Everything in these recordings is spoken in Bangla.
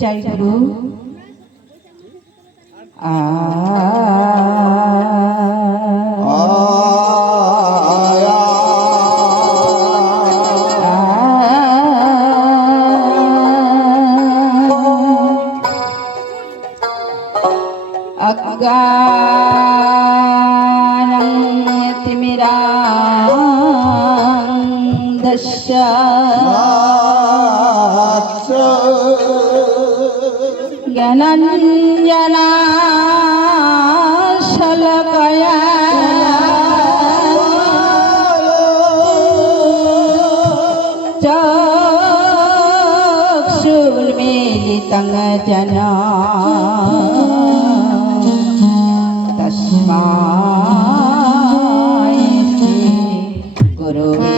जय गुरु ज्ञानाञ्जना शलाकया चक्षुर्मीलितं येन तस्मै श्री गुरवे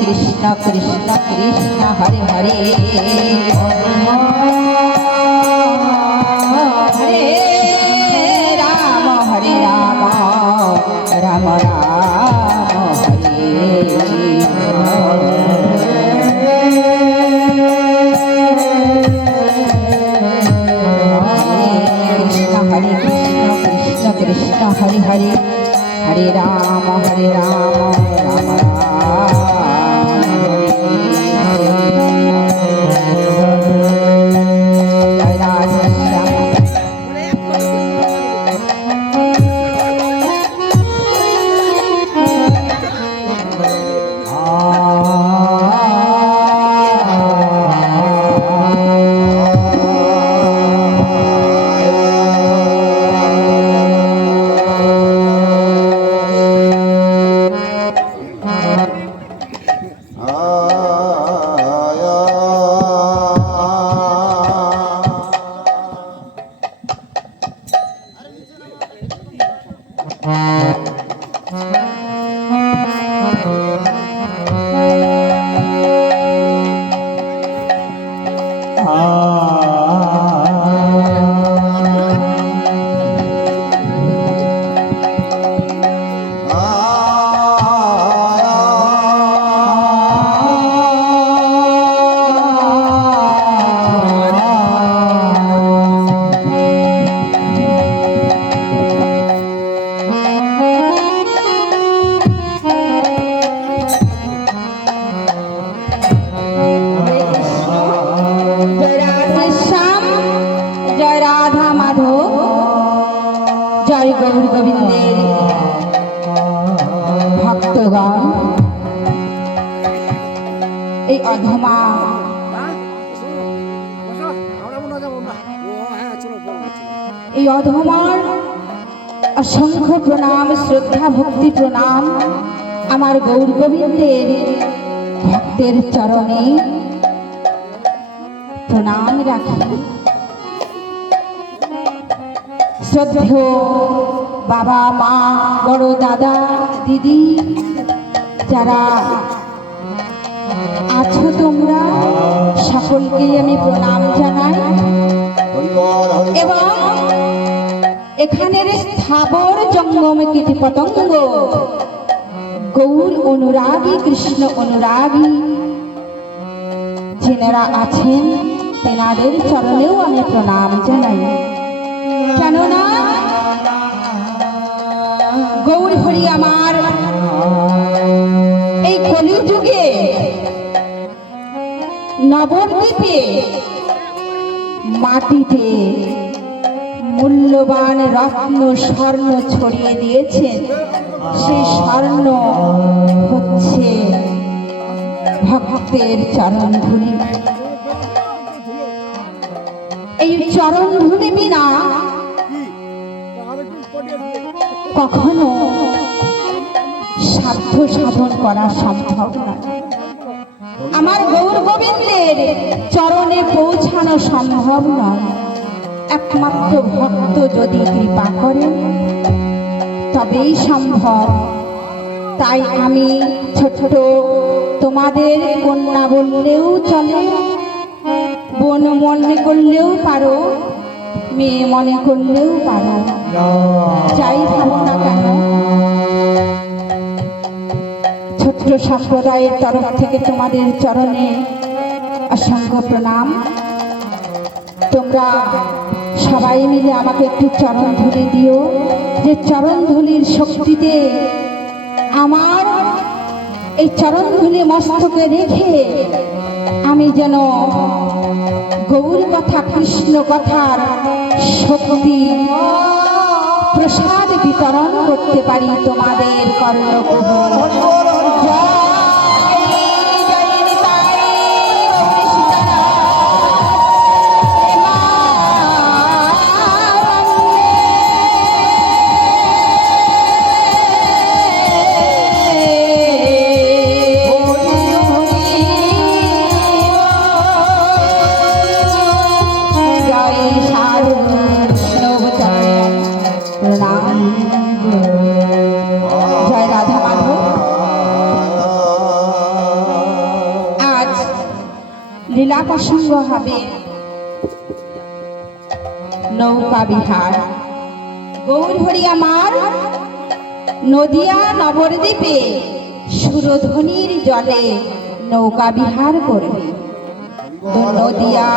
কৃষ্ণ কৃষ্ণ কৃষ্ণ হরে হরে হরে রাম হরে রাম রাম রাম হরে কৃষ্ণ কৃষ্ণ কৃষ্ণ হরে হরে হরে রাম রাম রাম জয় গৌর গোবিন্দের ভক্তগণ, এই অধমা এই অধমার অসংখ্য প্রণাম, শ্রদ্ধা ভক্তি প্রণাম আমার গৌর গোবিন্দের ভক্তের চরণে প্রণাম রাখি। শ্রদ্ধেয় বাবা মা বড় দাদা দিদি যারা আছো তোমরা সকলকেই আমি প্রণাম জানাই এবং এখানের স্থাবর জঙ্গম কীট পতঙ্গ গৌর অনুরাগী কৃষ্ণ অনুরাগী যেনারা আছেন তেনাদের চরণেও আমি প্রণাম জানাই। কেননা গৌর হরি আমার এই কলিযুগে নবদ্বীপে মাটিতে মূল্যবান রত্ন স্বর্ণ ছড়িয়ে দিয়েছেন। সেই স্বর্ণ হচ্ছে ভক্তের চরণধূলি। এই চরণধূলি বিনা কখনো সাধ্য সাধন করা সম্ভব নয়। আমার গৌর গোবিন্দের চরণে পৌঁছানো সম্ভব নয়। একমাত্র ভক্ত যদি কৃপা করে তবেই সম্ভব। তাই আমি ছোট তোমাদের কন্যা বললেও চলে, বোন মনে করলেও পারো, মেয়ে মনে করলেও পারো, যাই ভাবো না কেন। ছোট্ট সম্প্রদায়ের তরফ থেকে তোমাদের চরণে অসংখ্য প্রণাম। তোমরা সবাই মিলে আমাকে একটু চরণ ধুলি দিও, যে চরণ ধুলির শক্তিতে আমার এই চরণ ধুলি মস্তকে রেখে আমি যেন গৌর কথা কৃষ্ণ কথার শক্তি প্রসাদ বিতরণ করতে পারি তোমাদের কর্ণকুহর। লীলা প্রসঙ্গ হবে নৌকা বিহার। গৌর হরি আমার নদিয়া নবদ্বীপে সুরধ্বনির জলে নৌকা বিহার করবে। তো নদিয়া,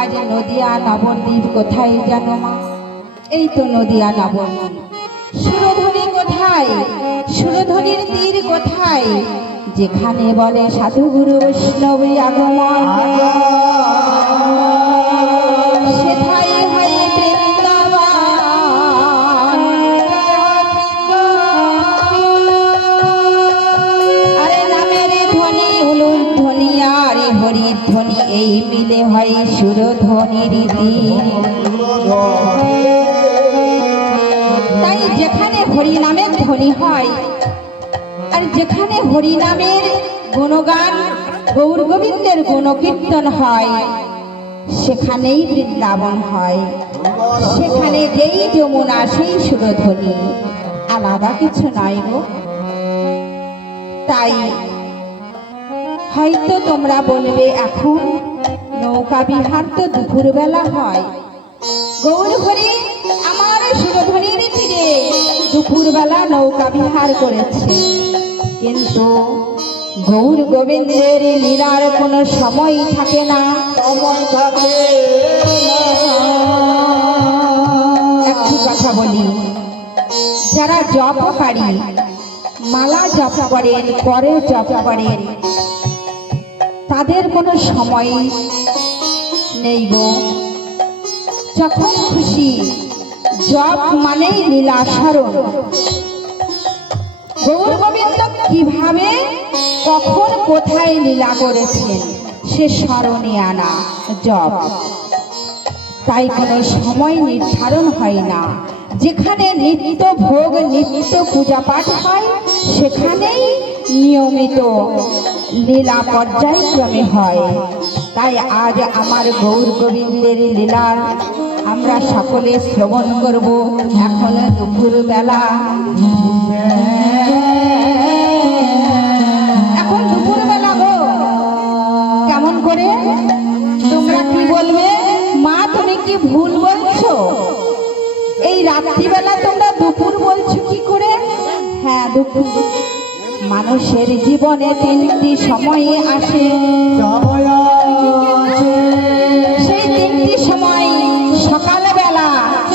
আজ নদিয়া নবদ্বীপ কোথায় জানো মা? এই তো নদিয়া নবদ্বীপ। সুরধ্বনি কোথায়? সুরধ্বনির তীর কোথায়? যেখানে বলে সাধু গুরু বৈষ্ণব আগমন, সেথায় হয় বৃন্দাবন। আরে নামের ধ্বনি উলুর ধ্বনি আর হরির ধ্বনি, এই মিলে হয় সুরধ্বনির তীর। তাই যেখানে হরি নামের ধ্বনি হয় আর যেখানে হরি নামের গুণগান গৌর গোবিন্দের গুণকীর্তন হয়, সেখানেই বৃন্দাবন হয়, সেখানে যেই যমুনা সেই সুরধ্বনি, আলাদা কিছু নয় গো। তাই হয়তো তোমরা বলবে এখন নৌকা বিহার তো দুপুরবেলা হয়। গৌর হরি আমার সুরধ্বনির তীরে দুপুরবেলা নৌকা বিহার করেছে, কিন্তু গৌর গোবিন্দের লীলার কোনো সময় থাকে না। একটি কথা বলি, যারা জপকারী, মালা জপ করেন, পরে জপ করেন, তাদের কোনো সময় নেই গো। যখন খুশি জপ মানেই লীলা স্মরণ। গৌর গোবিন্দ কিভাবে কখন কোথায় লীলা করেছেন সে স্মরণে আনা জপ। তাই কোনো সময় নির্ধারণ হয় না। যেখানে নিত্য ভোগ নিত্য পূজা পাঠ হয়, সেখানেই নিয়মিত লীলা পর্যায়ক্রমে হয়। তাই আজ আমার গৌর গোবিন্দের লীলার আমরা সকলে শ্রবণ করব। এখন দুপুর বেলা, এখন দুপুর বেলা গো। কেমন করে? তোমরা কি বলবে, মা তুমি কি ভুল বলছো? এই রাত্রিবেলা তোমরা দুপুর বলছো কি করে? হ্যাঁ, দুপুর। মানুষের জীবনে তিনটি সময় আসে, সেই তিনটি সময় সকালবেলা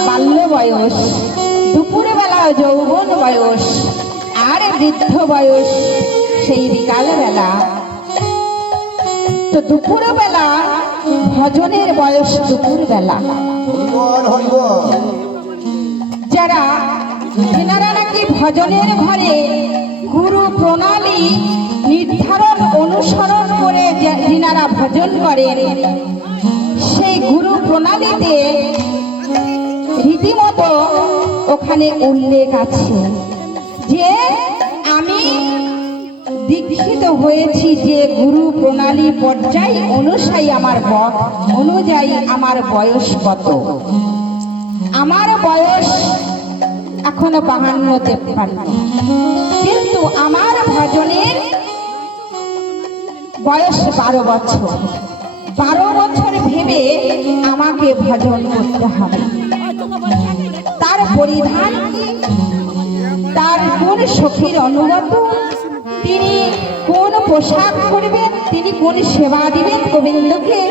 বাল্য বয়স, দুপুরবেলা যৌবন বয়স, আর বৃদ্ধ বয়স সেই বিকালবেলা। তো দুপুরবেলা ভজনের বয়স দুপুরবেলা। যারা যেনারা নাকি ভজনের ঘরে গুরু প্রণালী নির্ধারণ অনুসরণ করে যিনারা ভজন করেন, সেই গুরু প্রণালীতে রীতিমতো ওখানে উল্লেখ আছে যে আমি দীক্ষিত হয়েছি যে গুরু প্রণালী পর্যায় অনুযায়ী আমার অনুযায়ী আমার বয়স কত। আমার বয়স এখনো 52-53, কিন্তু আমার ভজনের বয়স 12 বছর। 12 বছর ভেবে আমাকে ভজন করতে হবে। তার পরিধান কি, তার কোন সখীর অনুগত, তিনি কোন পোশাক পরবেন, তিনি কোন সেবা দিবেন গোবিন্দকে,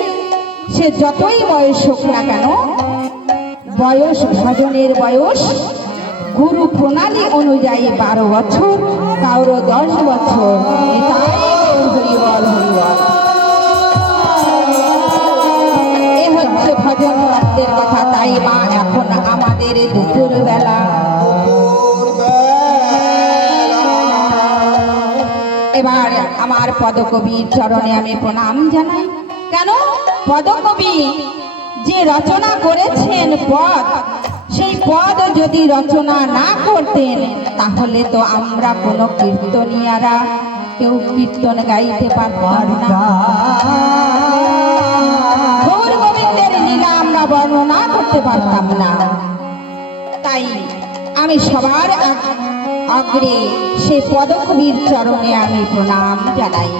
সে যতই বয়স হোক না কেন, বয়স ভজনের বয়স গুরু প্রণালী অনুযায়ী 12 বছর, কারো 10 বছর। এটাই হরিবল হরিবল। এ হচ্ছে ভজন ভক্তের কথা। তাই মা এখন আমাদের দুপুর বেলা, এবার আমার পদকবির চরণে আমি প্রণাম জানাই। কেন? পদকবি যে রচনা করেছেন পদ, সেই পদ যদি রচনা না করতেন তাহলে তো আমরা কোনো কীর্তনিয়ারা কেউ কীর্তন গাইতে পারতাম না, গৌর গোবিন্দের লীলা আমরা বর্ণনা করতে পারতাম না। তাই আমি সবার আগ্রে সেই পদকবির চরণে আমি প্রণাম জানাই,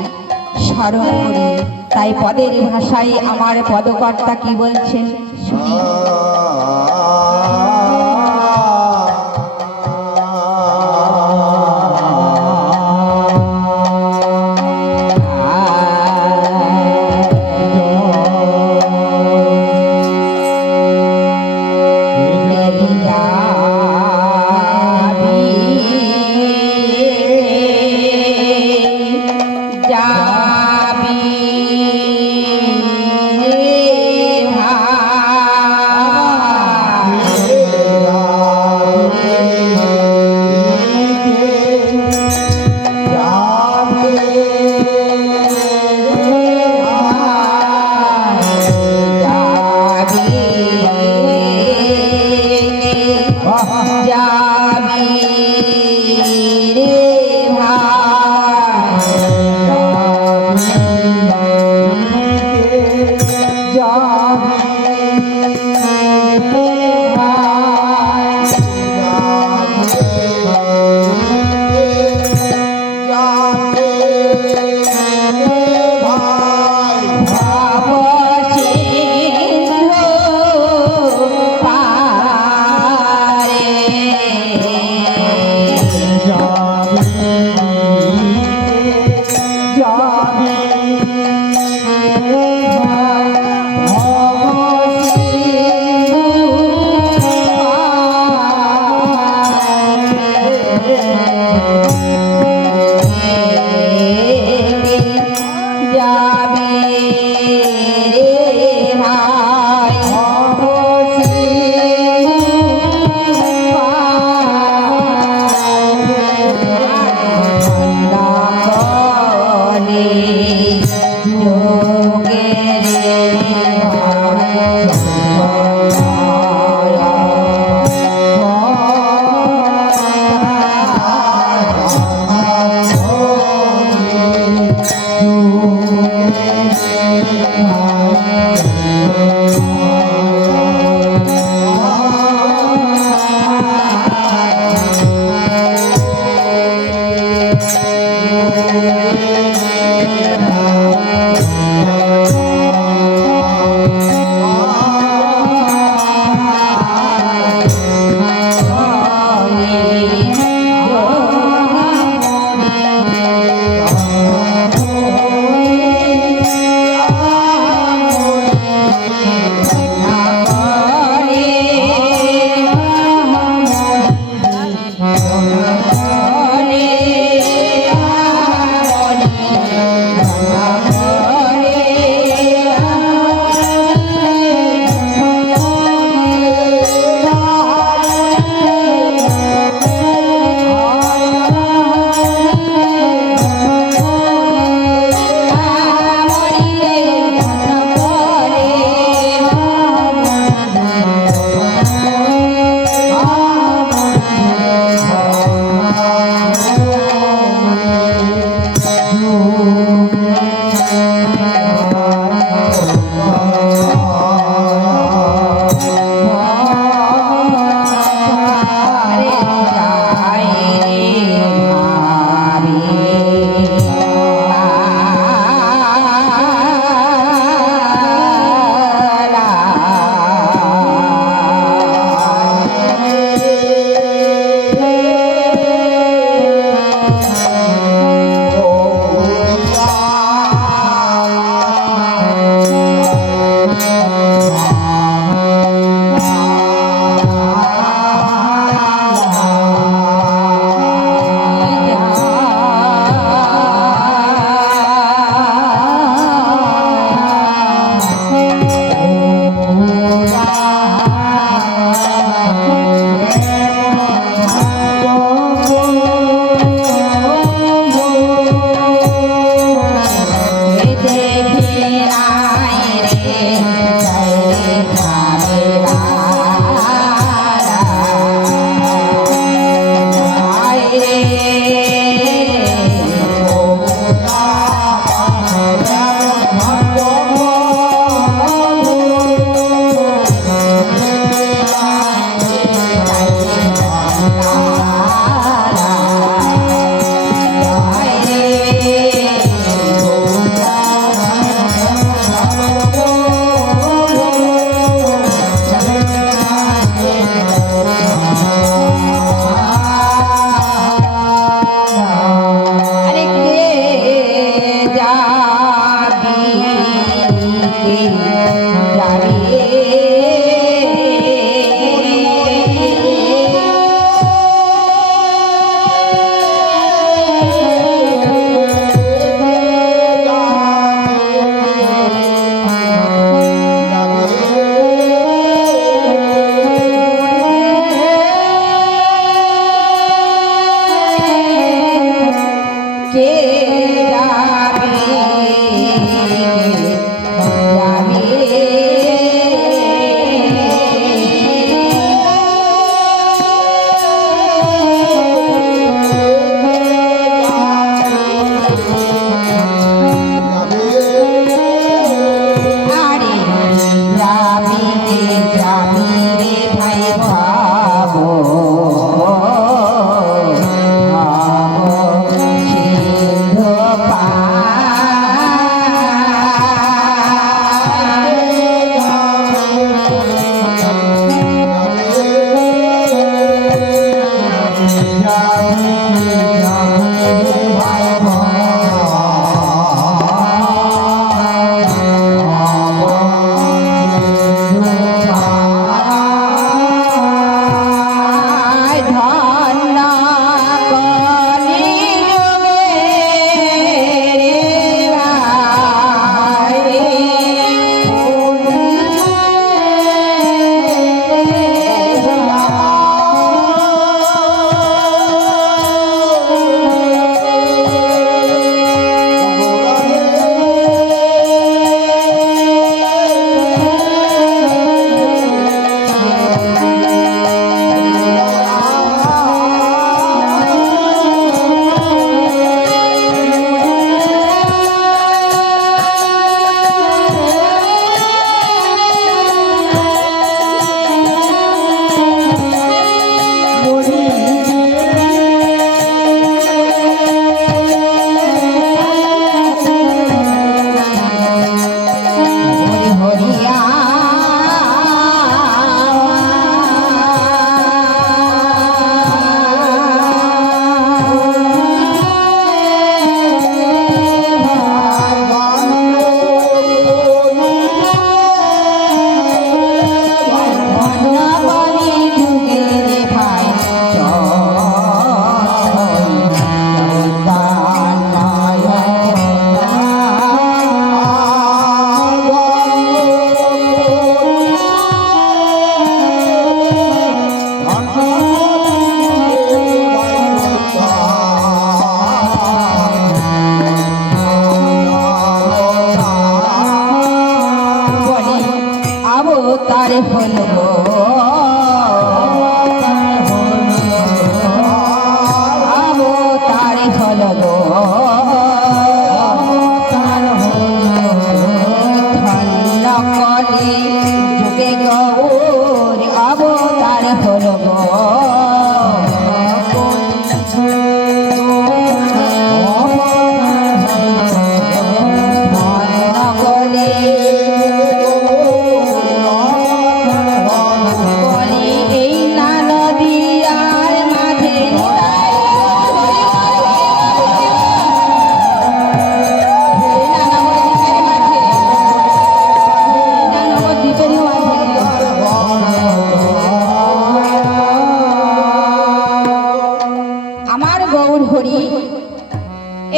স্মরণ করি। তাই পদের ভাষায় আমার পদকর্তা কি বলছেন শুনি। যাবে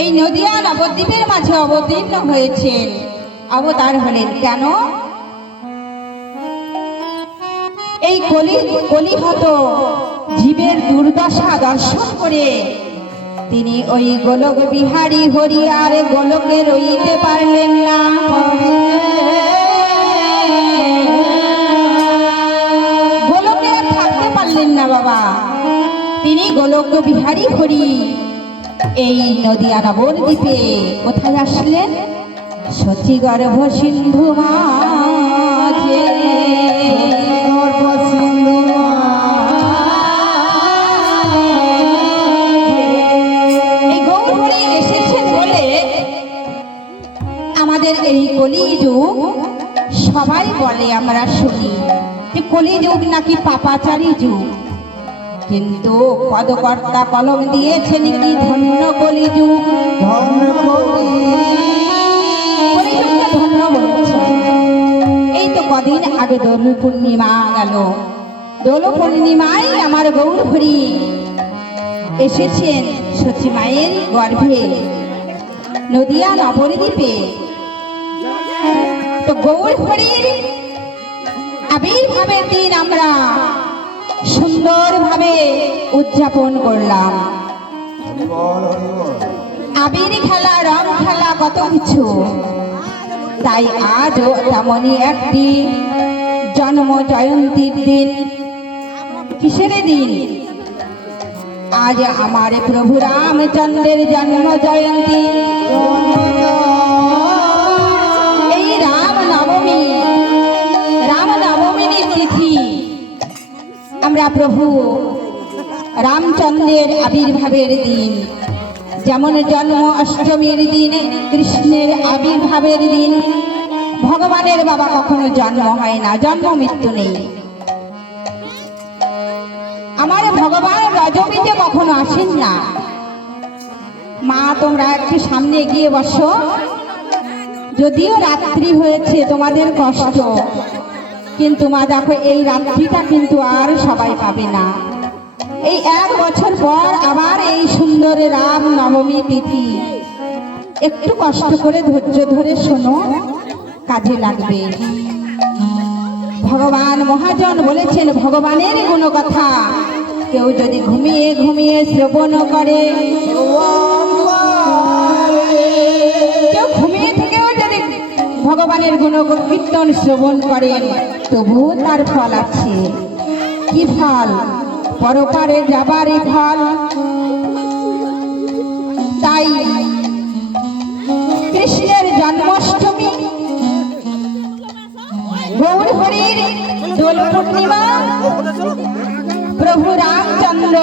এই নদিয়া নবদ্বীপের মাঝে অবতীর্ণ হয়েছেন, অবতার হলেন কেন? এই কলিহত জীবের দুর্দশা দর্শন করে তিনি ওই গোলক বিহারী হরি আর গোলকে রইতে পারলেন না। গোলকে আর থাকতে পারলেন না বাবা। তিনি গোলক বিহারী হরি এই নদিয়া নবদ্বীপে কোথায় আসলেন? সচিগর্ভ সিন্ধু মাঝে। এই গৌর হরি এসেছেন বলে আমাদের এই কলিযুগ সবাই বলে, আমরা শুনি যে কলিযুগ নাকি পাপাচারী যুগ, কিন্তু পদকর্তা কলম দিয়েছেন কি ধন্য কলিযুগ। কলিযুগকে ধন্য বলছে। কদিন আগে দোল পূর্ণিমা গেল। দোল পূর্ণিমায় আমার গৌর হরি এসেছেন সতী মায়ের গর্ভে নদিয়া নবদ্বীপে। তো গৌর হরির আবির্ভাবের দিন আমরা সুন্দরভাবে উদযাপন করলাম। আবির খেলা, রং খেলা, কত কিছু। তাই আজও তেমনই একটি জন্ম জয়ন্তীর দিন। কিসের দিন? আজ আমার প্রভু রামচন্দ্রের জন্ম জয়ন্তী। এই রামনবমীর তিথি আমরা প্রভু রামচন্দ্রের আবির্ভাবের দিন। যেমন জন্ম অষ্টমীর দিন কৃষ্ণের আবির্ভাবের দিন। ভগবানের বাবা কখনো জন্ম হয় না, জন্ম মৃত্যু নেই। আমার ভগবান রজনীতে কখনো আসেন না। মা তোমরা একটু সামনে গিয়ে বসো। যদিও রাত্রি হয়েছে, তোমাদের কষ্ট, কিন্তু মা দেখো এই রাত্রিটা কিন্তু আর সবাই পাবে না। এই 1 বছর পর আবার এই সুন্দর রাম নবমী তিথি। একটু কষ্ট করে ধৈর্য ধরে শোনো, কাজে লাগবে। ভগবান মহাজন বলেছেন ভগবানের গুণ কথা কেউ যদি ঘুমিয়ে ঘুমিয়ে শ্রবণ করে, কেউ ঘুমিয়ে থেকেও যদি ভগবানের গুণ কীর্তন শ্রবণ করেন, তবুও তার ফল আছে। কি ফল? পরপারে যাবারই ফল। তাই কৃষ্ণের জন্মাষ্টমী, গৌর হরির দোল পূর্ণিমা, প্রভু রামচন্দ্র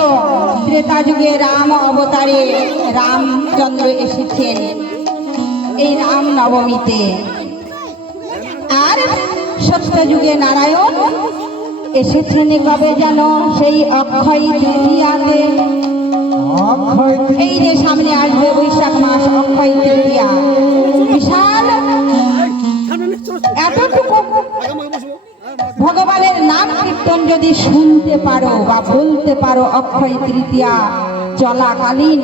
ত্রেতা যুগে রাম অবতারে রামচন্দ্র এসেছেন এই রাম নবমীতে। আর সত্য যুগে নারায়ণ এসেছেন কবে যেন? সেই অক্ষয় তৃতীয়াতে। এই যে সামনে আসবে বৈশাখ মাস, অক্ষয় তৃতীয়া। বিশাল এতটুকু ভগবানের নাম কীর্তন যদি শুনতে পারো বা বলতে পারো, অক্ষয় তৃতীয়া চলাকালীন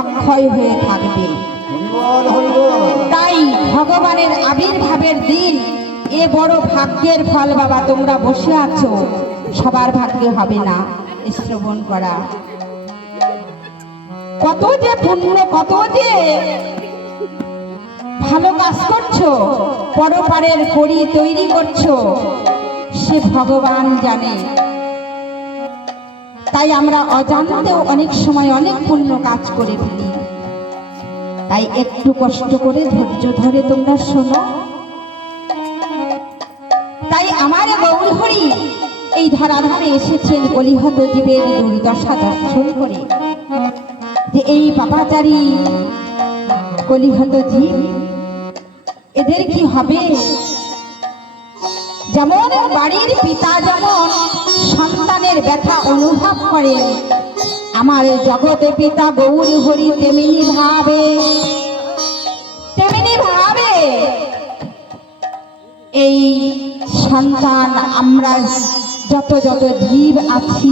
অক্ষয় হয়ে থাকবে। তাই ভগবানের আবির্ভাবের দিন এ বড় ভাগ্যের ফল। বাবা তোমরা বসে আছো, সবার ভাগ্যে হবে না শ্রবণ করা। কত যে পুণ্য, কত যে ভালো কাজ করছো, পরপারের কড়ি তৈরি করছো, সে ভগবান জানে। তাই আমরা অজান্তেও অনেক সময় অনেক পুণ্য কাজ করে ফেলি। তাই একটু কষ্ট করে ধৈর্য ধরে তোমরা শোনো। তাই আমার গৌর হরি এই ধরাধামে এসেছেন কলিহত জীবের দুর্দশা দর্শন করে। যে এই পাপাচারী কলিহত জীব, এদের কি হবে? যেমন বাড়ির পিতা যেমন সন্তানের ব্যথা অনুভব করে, আমার জগতে পিতা গৌর হরি তেমনি ভাবে এই সন্তান। আমরা যত যত জীব আছি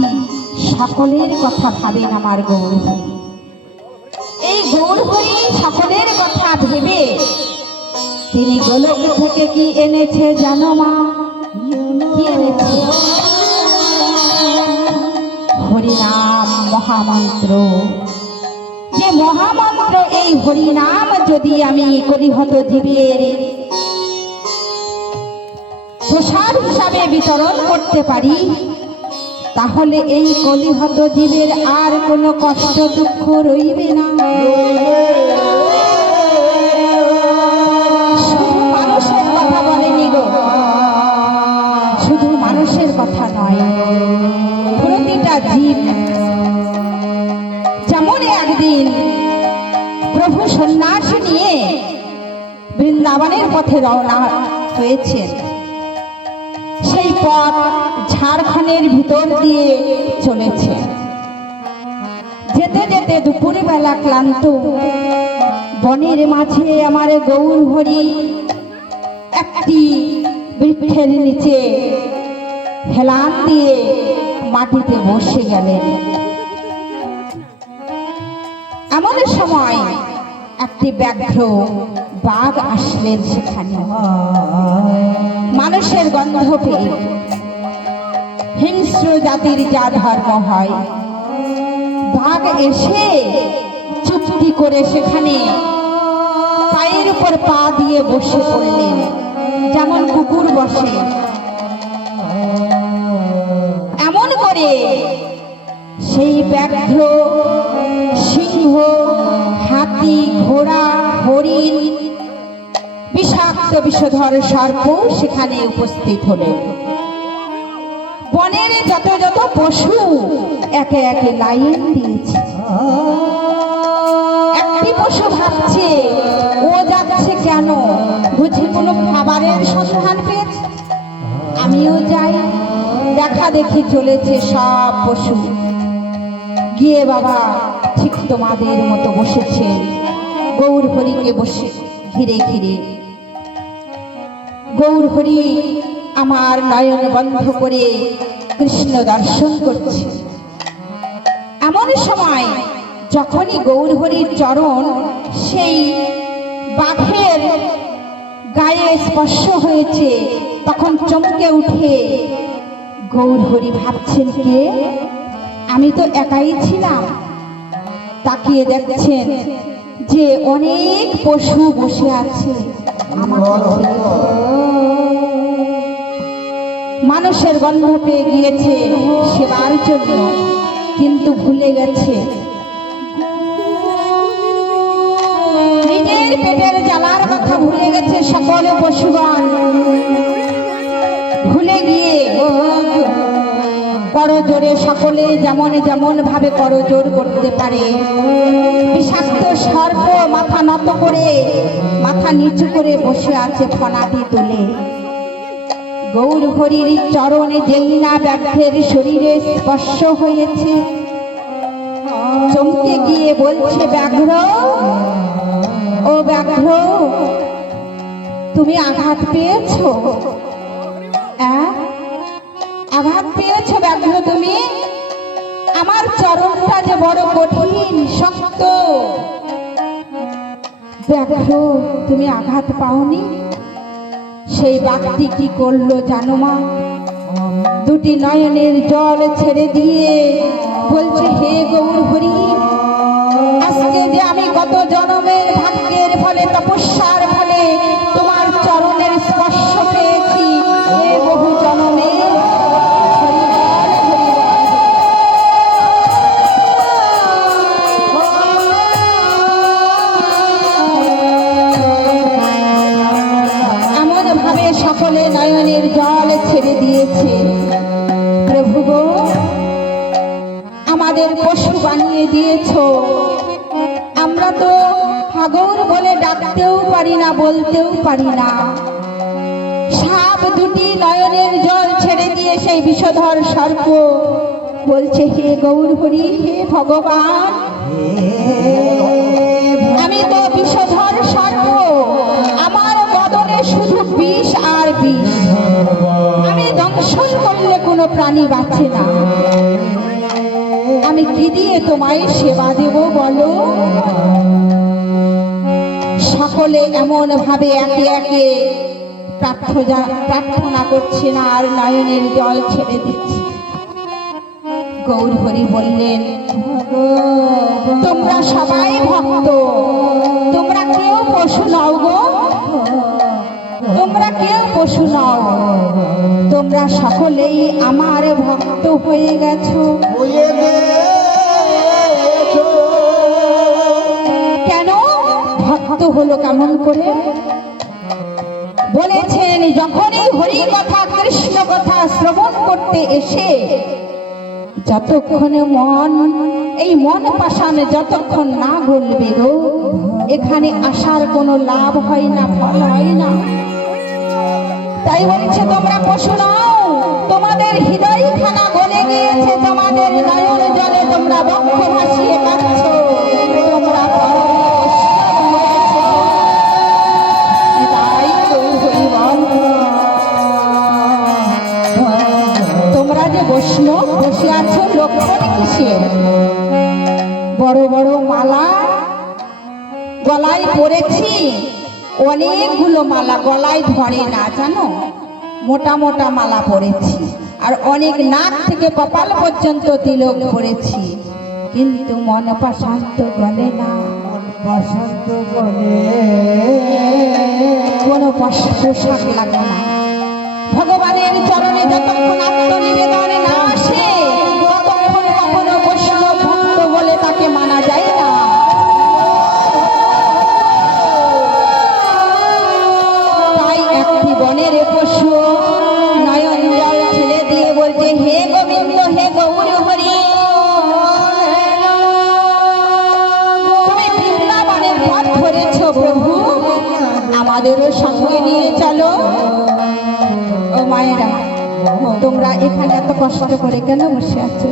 সকলের কথা ভাবেন আমার গৌর হরি। এই গৌর হরি সকলের কথা ভেবে তিনি গোলক থেকে কি এনেছে জানো মা? কি এনেছে? হরিনাম মহামন্ত্র। যে মহামন্ত্র, এই হরিনাম যদি আমি কলিহত জীবের প্রসাদ হিসাবে বিতরণ করতে পারি, তাহলে এই কলিহত জীবের আর কোনো কষ্ট দুঃখ রইবে না। শুধু মানুষের কথা বলেনি গো, শুধু মানুষের কথা নয়, প্রতিটা জীব। যেমন একদিন প্রভু সন্ন্যাস নিয়ে বৃন্দাবনের পথে রওনা হয়েছেন। সেই পথ ঝাড়খণ্ডের ভিতর দিয়ে চলেছে। যেতে যেতে দুপুরবেলা ক্লান্ত, বনের মাঝে আমার গৌর হরি একটি বৃক্ষের নিচে হেলান দিয়ে মাটিতে বসে গেলেন। এমন সময় একটি ব্যাঘ্র বাঘ আসলেন সেখানে। মানুষের গন্ধ পেয়ে, হিংস্র জাতির যা ধর্ম হয়, বাঘ এসে চুপটি করে সেখানে পায়ের উপর পা দিয়ে বসে পড়লেন, যেমন কুকুর বসে। এমন করে সেই ব্যাঘ্র, সিংহ, হাতি, ঘোড়া, হরিণ, বিষাক্ত বিষধর সর্প সেখানে উপস্থিত হলেন। বনের যত যত পশু একে একে লাইন দিয়েছে। একটি পশু ভাবছে ও যাচ্ছে কেন, বুঝি কোনো খাবারের সন্ধান পেয়েছে, আমিও যাই। দেখা দেখি চলেছে সব পশু। গিয়ে বাবা ঠিক তোমাদের মতো বসেছে গৌর হরিকে বসে ঘিরে ঘিরে। গৌর হরি আমার নয়ন বন্ধ করে কৃষ্ণ দর্শন করছে। এমন সময় যখনই গৌর হরির চরণ সেই বাঘের গায়ে স্পর্শ হয়েছে, তখন চমকে উঠে গৌর হরি ভাবছেন কে, আমি তো একাই ছিলাম। তাকিয়ে দেখছেন যে অনেক পশু বসে আছে আমাকে ঘিরে। মানুষের গন্ধ পেয়ে গিয়েছে সেবার জন্য, কিন্তু ভুলে গেছে নিজের পেটের জ্বালার কথা ভুলে গেছে সকল পশুগণ। ভুলে গিয়ে করজোড়ে সকলে যেমন যেমন ভাবে করজোড় করতে পারে, বিষাক্ত সর্প মাথা নত করে, মাথা নিচু করে বসে আছে ফনাটি তুলে। গৌর হরির চরণে যেই না ব্যাঘ্রের শরীরে স্পর্শ হয়েছে, চমকে গিয়ে বলছে ব্যাঘ্র, ও ব্যাঘ্র, তুমি আঘাত পেয়েছো? আঘাত পেয়েছো ব্যাঘ্র তুমি? আমার চরণটা যে বড় কঠিন শক্ত। ব্যাঘ্র, তুমি আঘাত পাওনি? সেই বাঘটি কি করলো জানো মা? দুটি নয়নের জল ছেড়ে দিয়ে বলছে, হে গৌর হরি, আজকে যে আমি কত জনমের ভাগ্যের ফলে, তপস্যার ফলে তোমার চরণের স্পর্শ পেয়েছি, এ বহু জনমে সকলে নয়নের জল ছেড়ে দিয়েছে। প্রভু গো, আমাদের পশু বানিয়ে দিয়েছো, আমরা তো হাগর বলে ডাকতেও পারি না, বলতেও পারি না। সাপ দুটি নয়নের জল ছেড়ে দিয়ে সেই বিষধর সর্প বলছে, হে গৌর হরি, হে ভগবান, আমি তো বিষধর সর্প, আমার বদনে শুধু বিষ আর বিষ, আমি দংশন করলে কোনো প্রাণী বাঁচে না। আমি কি দিয়ে তোমায় সেবা দেব বলো? সকলে এমন ভাবে একে একে প্রার্থনা করছে না আর নয়নের জল ছেড়ে দিচ্ছে। গৌর হরি বললেন, তোমরা সবাই ভক্ত, তোমরা কেউ পশু নাও গো, তোমরা কেউ পশু নাও, তোমরা সকলেই আমার ভক্ত হয়ে গেছো। কেন ভক্ত হলো কেমন করে? বলেছেন, যখনই হরি কথা, কৃষ্ণ কথা শ্রবণ করতে এসে যতক্ষণে এই মন পাষাণ যতক্ষণ না গলবে গো, এখানে আসার কোনো লাভ হয় না, ফল হয় না। তাই বলছে, তোমরা পশু নাও, তোমাদের হৃদয় খানা গলে গিয়েছে, তোমাদের নয়ন জলে তোমরা বক্ষ ভাসিয়ে কাঁদছ, তোমরা বৈষ্ণব বসে আছো লক্ষণ কিসের? বড় বড় মালা গলায় পরেছি, অনেকগুলো মালা গলায় ধরে না জানো, মোটা মোটা মালা পরেছি, আর অনেক নাক থেকে কপাল পর্যন্ত তিলক পরেছি, কিন্তু মন শান্ত গলে না, বসন্ত বলে কোনো পোশাক লাগে না। ভগবানের চরণে যতক্ষণ আত্মনিবেদন না আসে ততক্ষণ কখনো বৈষ্ণব ভক্ত বলে তাকে মানা যায় না। তাই একটি বনের পশু নয়ন জল ছেড়ে দিয়ে বলছে, হে গোবিন্দ, হে গৌর হরি, তুমি বৃন্দাবনের পথ ধরেছ প্রভু, আমাদেরও সঙ্গে নিয়ে চলো। ও মায়েরা, তোমরা এখানে এত কষ্ট করে কেন বসে আছো?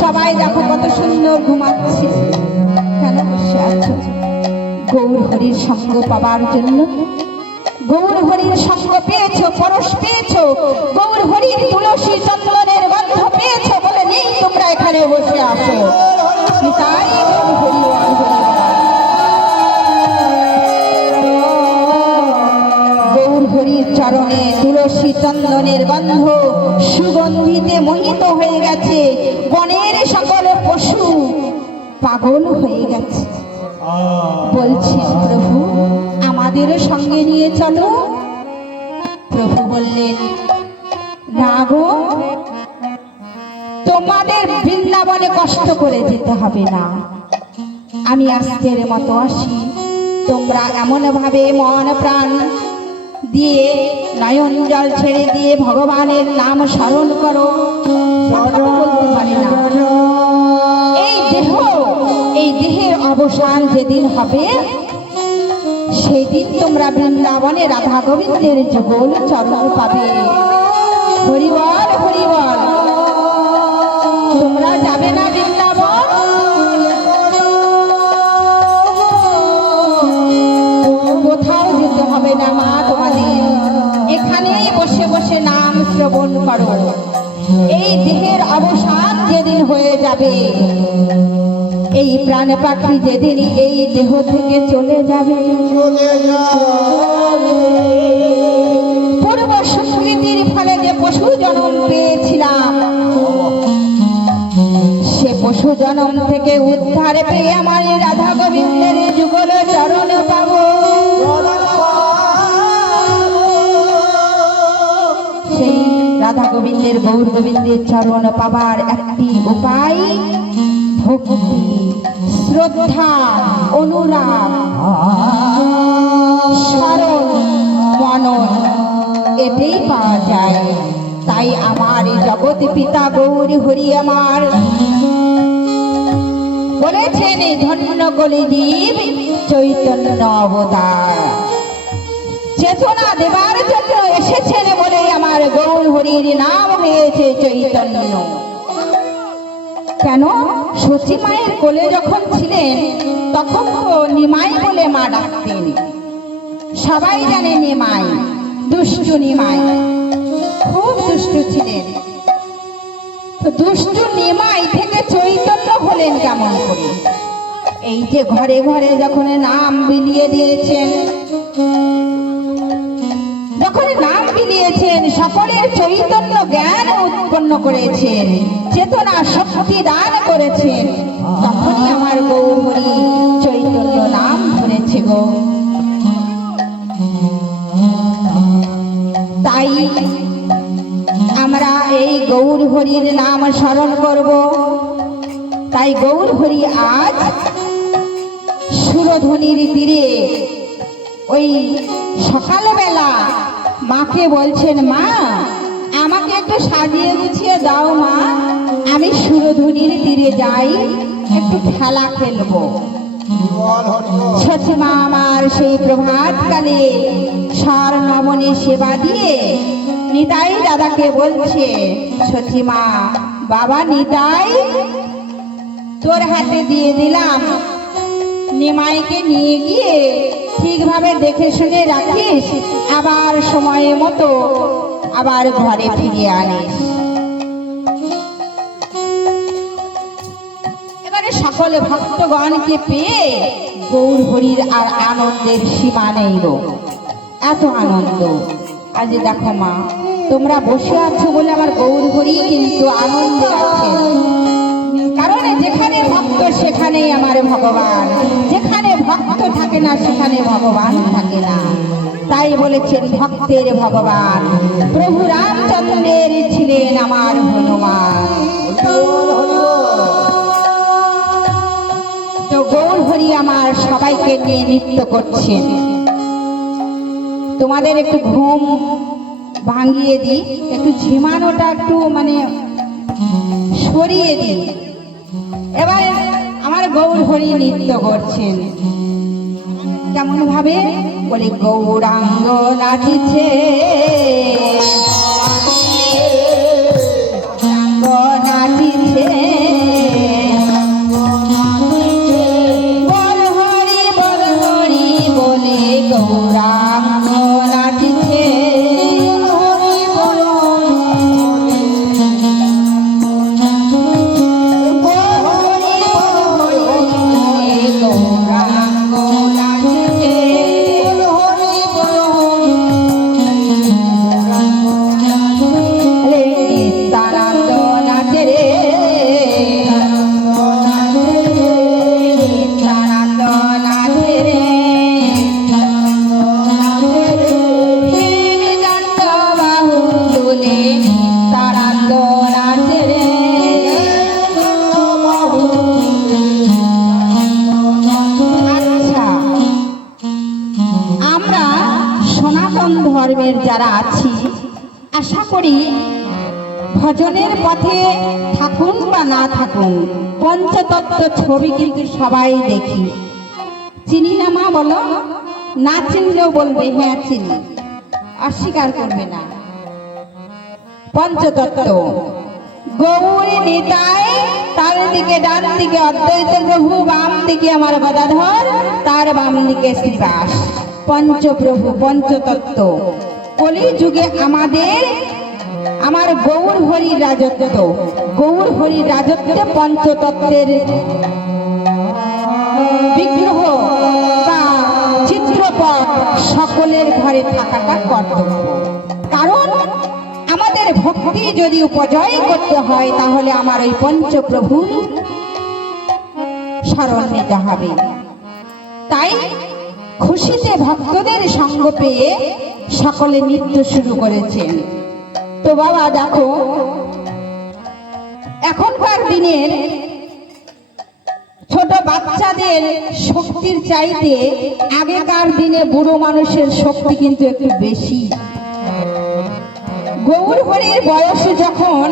সবাই দেখো কত সুন্দর ঘুমাচ্ছে, কেন বসে আছো? গৌর হরির সঙ্গ পাবার জন্য। গৌর হরির সঙ্গ পেয়েছো, পরশ পেয়েছো, গৌর হরির তুলসী চন্দনের গন্ধ পেয়েছো বলে নেই তোমরা এখানে বসে আছো। তাই গৌর হরি হরি হরি। গৌর হরির চরণে তুলসী চন্দনের গন্ধ সুগন্ধিতে মোহিত হয়ে গেছে, বনের সকল পশু পাগল হয়ে গেছে, বলছি প্রভু আমাদেরও সঙ্গে নিয়ে চলো। প্রভু বললেন, না গো, তোমাদের বৃন্দাবনে কষ্ট করে যেতে হবে না, আমি আজকের মতো আসি, তোমরা এমন ভাবে মন প্রাণ দিয়ে নয়ন জল ছেড়ে দিয়ে ভগবানের নাম স্মরণ করো, বলতে পারে না। এই দেহের অবসান যেদিন হবে সেদিন তোমরা বৃন্দাবনে রাধা গোবিন্দের যুগল চরণ পাবে। হরিবল হরিবল। তোমরা যাবে না বৃন্দাবন? কোথাও যেতে হবে না মা, তোমাদের এখানেই বসে বসে নাম শ্রবণ করো। এই দেহের অবসান যেদিন হয়ে যাবে, এই প্রাণ পাখি যেদিন এই দেহ থেকে চলে যাবে, পূর্ব সংস্কৃতির ফলে যে পশু জন্ম পেয়েছিলাম, সে পশু জন্ম থেকে উদ্ধার পেয়ে আমার রাধা গোবিন্দের যুগল চরণ পাব। সেই রাধা গোবিন্দের গৌর গোবিন্দের চরণ পাবার একটি উপায় ভক্তি, শ্রদ্ধা, অনুরাগ, স্মরণ, মনন, এতেই পাওয়া যায়। তাই আমার জগৎ পিতা গৌর হরি আমার বলেছেন, ধন্য কলিজীব চৈতন্য অবতার, চেতনা দেবার জন্য এসেছেন বলে আমার গৌর হরির নাম হয়েছে চৈতন্য। কেন? সচী মায়ের কোলে যখন ছিলেন তখন তো নিমাই বলে মা ডাকতেন, সবাই জানে নিমাই, দুষ্টু নিমাই, খুব দুষ্টু ছিলেন। তো দুষ্টু নিমাই থেকে চৈতন্য হলেন কেমন করে? এই যে ঘরে ঘরে যখন নাম বিলিয়ে দিয়েছেন, যখন নাম বিলিয়েছেন, সকলের চৈতন্য জ্ঞান উৎপন্ন করেছেন, চেতনা শক্তি দান করেছেন, তখনই আমার গৌর হরি চৈতন্য নাম ধরেছে গো। তাই আমরা এই গৌর হরির নাম স্মরণ করব। তাই গৌর হরি আজ সুরধ্বনির তীরে ওই সকালবেলা মাকে বলছেন, মা আমাকে একটু সাজিয়ে গুছিয়ে দাও মা, আমি সুরধ্বনির তীরে যাই, একটু খেলা খেলবো। সচী মা আমার সেই প্রভাতকালে স্বর্ণমণি সেবা দিয়ে নিতাই দাদাকে বলছে, সচী মা, বাবা নিতাই তোর হাতে দিয়ে দিলাম, নিমাইকে নিয়ে গিয়ে ঠিকভাবে দেখে শুনে রাখিস, আবার সময় মতো আবার ঘরে ফিরিয়ে আনিস। সকল ভক্তগণকে পেয়ে গৌর হরির আর আনন্দের সীমা নেই গো, এত আনন্দ। আজ দেখো মা, তোমরা বসে আছো বলে আমার গৌর হরি কিন্তু আনন্দে আছেন। কারণ যেখানে ভক্ত সেখানেই আমার ভগবান, যেখানে ভক্ত থাকে না সেখানে ভগবান থাকে না। তাই বলেছেন ভক্তের ভগবান প্রভু রামচন্দ্রের ছিলেন আমার হনুমান। তো গৌর হরি আমার সবাইকে নিয়ে নৃত্য করছেন। তোমাদের একটু ঘুম ভাঙিয়ে দিই, একটু ঝিমানোটা একটু মানে সরিয়ে দিই। এবারে আমার গৌর হরি নৃত্য করছেন কেমন ভাবে বলি, গৌরাঙ্গ নাচিছে নাচিছে বল হরি বলে গৌরাঙ্গ নাচিছে। ধর্মের যারা আছি আশা করি ভজনের পথে থাকুন বা না থাকুন পঞ্চতত্ত্ব ছবি কিন্তু সবাই দেখি। চিনি না মা? বলো না, চিনলেও বলবে হ্যাঁ চিনি, অস্বীকার করবে না। পঞ্চতত্ত্ব গৌরী নিতাই, তার দিকে ডান দিকে অদ্বৈত প্রভু, বাম দিকে আমার গদাধর, তার বাম দিকে শ্রীবাস। পঞ্চপ্রভু পঞ্চতত্ত্ব। কলি যুগে আমার গৌর হরির রাজত্ব, গৌর হরির রাজত্বে পঞ্চতত্ত্বের বিগ্রহ বা চিত্রপট সকলের ঘরে থাকাটা কর্তব্য। কারণ আমাদের ভক্তি যদি উপজয় করতে হয় তাহলে আমার ওই পঞ্চপ্রভুর শরণ নিতে হবে। তাই খুশিতে ভক্তদের সঙ্গ পেয়ে সকলে নৃত্য শুরু করেছেন। তো বাবা দেখো, এখনকার দিনের ছোট বাচ্চাদের শক্তির চাইতে আগেকার দিনে বুড়ো মানুষের শক্তি কিন্তু একটু বেশি। গৌর হরির বয়স যখন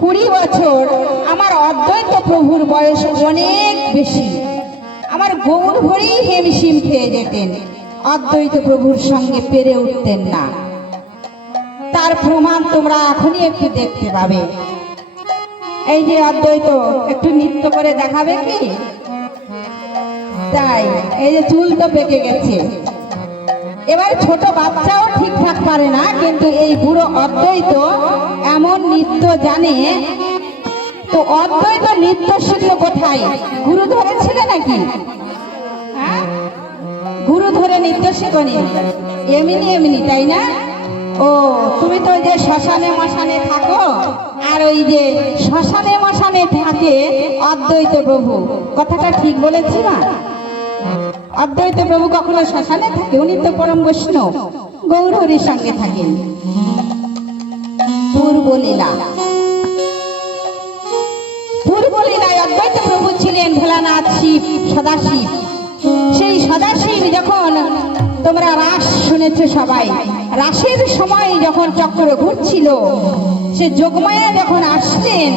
20 বছর, আমার অদ্বৈত প্রভুর বয়স অনেক বেশি। আমার গৌর হরি হেমশিম খেয়ে যেতেন, অদ্বৈত প্রভুর সঙ্গে পেরে উঠতেন না। তার প্রমাণ তোমরা এখনই একটু দেখতে পাবে। এই যে অদ্বৈত একটু নৃত্য করে দেখাবে কি? তাই এই যে চুল তো পেকে গেছে। এবার ছোট বাচ্চাও ঠিকঠাক পারে না, কিন্তু এই বুড়ো অদ্বৈত এমন নৃত্য জানে। তো অদ্বৈত নৃত্য শিখলো কোথায়? গুরু ধরেছিল নাকি? হ্যাঁ, গুরু ধরে নৃত্য শেখনি, এমনি এমনি, তাই না? ও তুমি তো ওই যে শ্মশানে মশানে থাকো, আর ওই যে শ্মশানে মশানে থাকে অদ্বৈত প্রভু। কথাটা ঠিক বলেছি না? অদ্বৈত প্রভু কখনো শ্মশানে থাকে? উনি তো পরম বৈষ্ণব, গৌর হরির সঙ্গে থাকেন। পূর্বলীলায় অদ্বৈত প্রভু ছিলেন ভোলানাথ শিব, সদাশিব। সেই সদাশিব যখন তোমরা রাস শুনেছো সবাই, রাসের সময় যখন চক্র ঘুরছিল, সে যোগমায়া যখন আসলেন,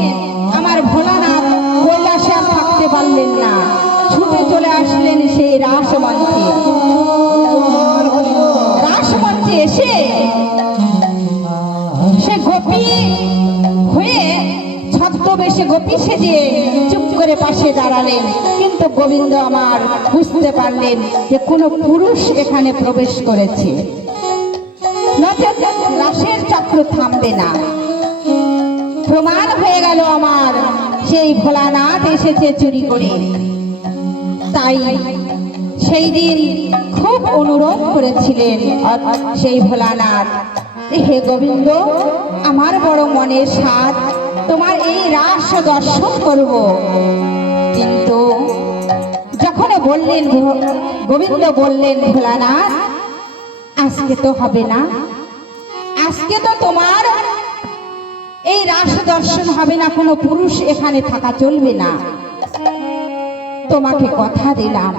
আমার ভোলানাথ কৈলাসে আর থাকতে পারলেন না, ছুটে চলে আসলেন সেই রাসমঞ্চে। রাসমঞ্চে এসে সে গোপী হয়ে ছদ্মবেশে গোপী সেজে চুপ করে পাশে দাঁড়ালেন। কিন্তু গোবিন্দ আমার বুঝতে পারলেন যে কোনো পুরুষ এখানে প্রবেশ করেছে, নচেৎ রাসের চক্র থামবে না। প্রমাণ হয়ে গেল আমার সেই ভোলানাথ এসেছে চুরি করে। তাই সেই দিন খুব অনুরোধ করেছিলেন সেই ভোলানাথ, হে গোবিন্দ, আমার বড় মনের সাধ তোমার এই রাস দর্শন করব। কিন্তু যখন বললেন গোবিন্দ বললেন, ভোলানাথ আজকে তো হবে না, আজকে তো তোমার এই রাস দর্শন হবে না, কোনো পুরুষ এখানে থাকা চলবে না। তোমাকে কথা দিলাম,